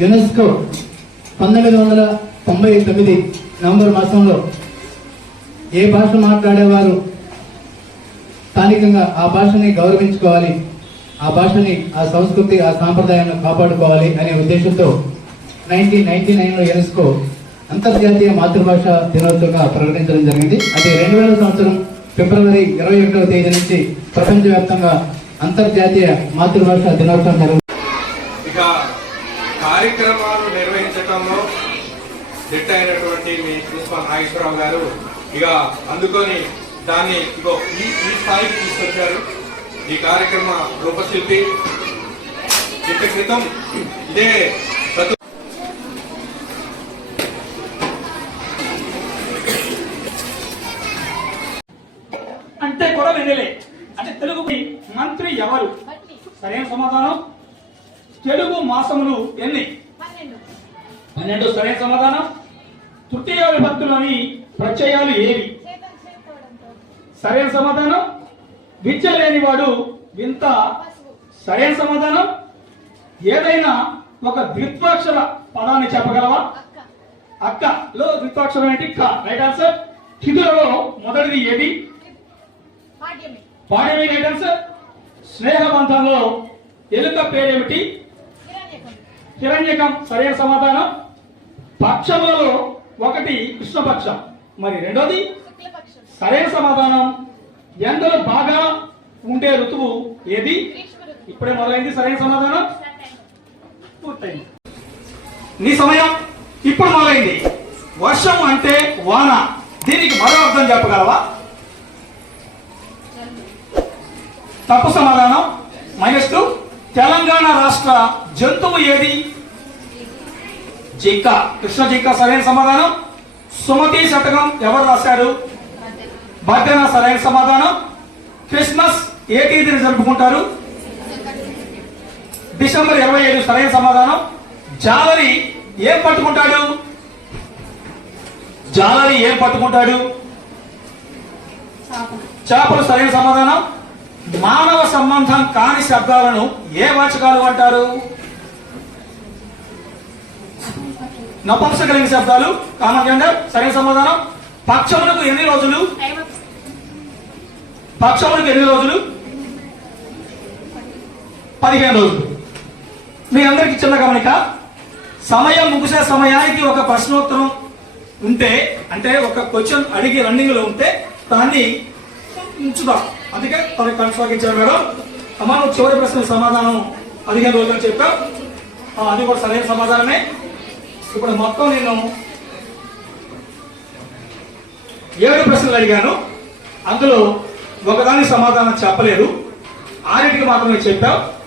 UNESCO పంతొమ్మిది వందల తొంభై తొమ్మిది నవంబర్ మాసంలో ఏ భాష మాట్లాడేవారు? స్థానికంగా ఆ భాషని గౌరవించుకోవాలి. ఆ భాషని ఆ సంస్కృతి ఆ సాంప్రదాయాన్ని కాపాడుకోవాలి అనే ఉద్దేశంతో నైన్టీన్ నైన్టీ నైన్లో యునెస్కో అంతర్జాతీయ మాతృభాష దినోత్సవంగా ప్రకటించడం జరిగింది. అది రెండు వేల సంవత్సరం ఫిబ్రవరి ఇరవై ఒకటవ తేదీ నుంచి ప్రపంచవ్యాప్తంగా అంతర్జాతీయ మాతృభాష దినోత్సవం జరుగుతుంది. ఇక కార్యక్రమాలు నిర్వహించటంలో దిట్ట అయినటువంటి మీ ప్రిన్సిపాల్ నాగేశ్వరరావు గారు. ఇక అందుకొని దాన్ని ఇగో ఈ ఈ స్థాయికి తీసుకొచ్చారు. ఈ కార్యక్రమ రూపశిల్పి. ఇంత క్రితం ఇదే అంటే కూడా వినలే. అంటే తెలుగు మంత్రి ఎవరు? సరైన సమాధానం? తెలుగు మాసములు ఎన్ని? పన్నెండు. సరైన సమాధానం? తృతీయ విభక్తులోని ప్రత్యయాలు ఏవి? సరైన సమాధానం? విద్య లేనివాడు వింత. సరైన సమాధానం? ఏదైనా ఒక ద్విత్వాక్షర పదాన్ని చెప్పగలవా? అక్క. లో ద్విత్వాక్షరం ఏంటి? క. రైట్ ఆన్సర్ తిథులలో మొదటిది ఏది? పాడేమి రైట్ ఆన్సర్ స్నేహబంధంలో ఎలుక పేరేమిటి? హిరణ్యకం సరైన సమాధానం. పక్షములలో ఒకటి కృష్ణపక్షం. మరి రెండోది? సరైన సమాధానం. ఎండలు బాగా ఉండే ఋతువు ఏది? ఇప్పుడే మొదలైంది. సరైన సమాధానం? పూర్తయింది. నీ సమయం ఇప్పుడు మొదలైంది. వర్షం అంటే వాన. దీనికి మరో అర్థం చెప్పగలవా? తప్పు సమాధానం. మైనస్ తెలంగాణ రాష్ట్ర జంతువు ఏది? జింక. కృష్ణ జింక సరైన సమాధానం. సుమతి శతకం ఎవరు రాశారు? బద్దెన సరైన సమాధానం. క్రిస్మస్ ఏ తేదీని జరుపుకుంటారు? డిసెంబర్ ఇరవై ఏడు సరైన సమాధానం. జాలరి ఏం పట్టుకుంటాడు? జాలరి ఏం పట్టుకుంటాడు? చేపలు సరైన సమాధానం. సంబంధం కాని శబ్దాలను ఏ వాచకాలు అంటారు నపుంసకలింగ శబ్దాలు కామన్ జెండర్ సరైన సమాధానం. పక్షములకు ఎన్ని రోజులు? పక్షములకు ఎన్ని రోజులు? పదిహేను రోజులు. మీ అందరికి చిన్న గమనిక సమయం ముగిసే సమయానికి ఒక ప్రశ్నోత్తరం ఉంటే అంటే ఒక క్వశ్చన్ అడిగి రన్నింగ్లో ఉంటే దాన్ని ఉంచుదాం. అందుకే తనకు కొనసాగించారు మేడం. అమ్మ నువ్వు చివరి ప్రశ్న సమాధానం పదిహేను రోజులు అని చెప్పావు. అది కూడా సరైన సమాధానమే. ఇప్పుడు మొత్తం నేను ఏడు ప్రశ్నలు అడిగాను. అందులో ఒకదాని సమాధానం చెప్పలేదు. ఆరింటికి మాత్రమే చెప్పావు.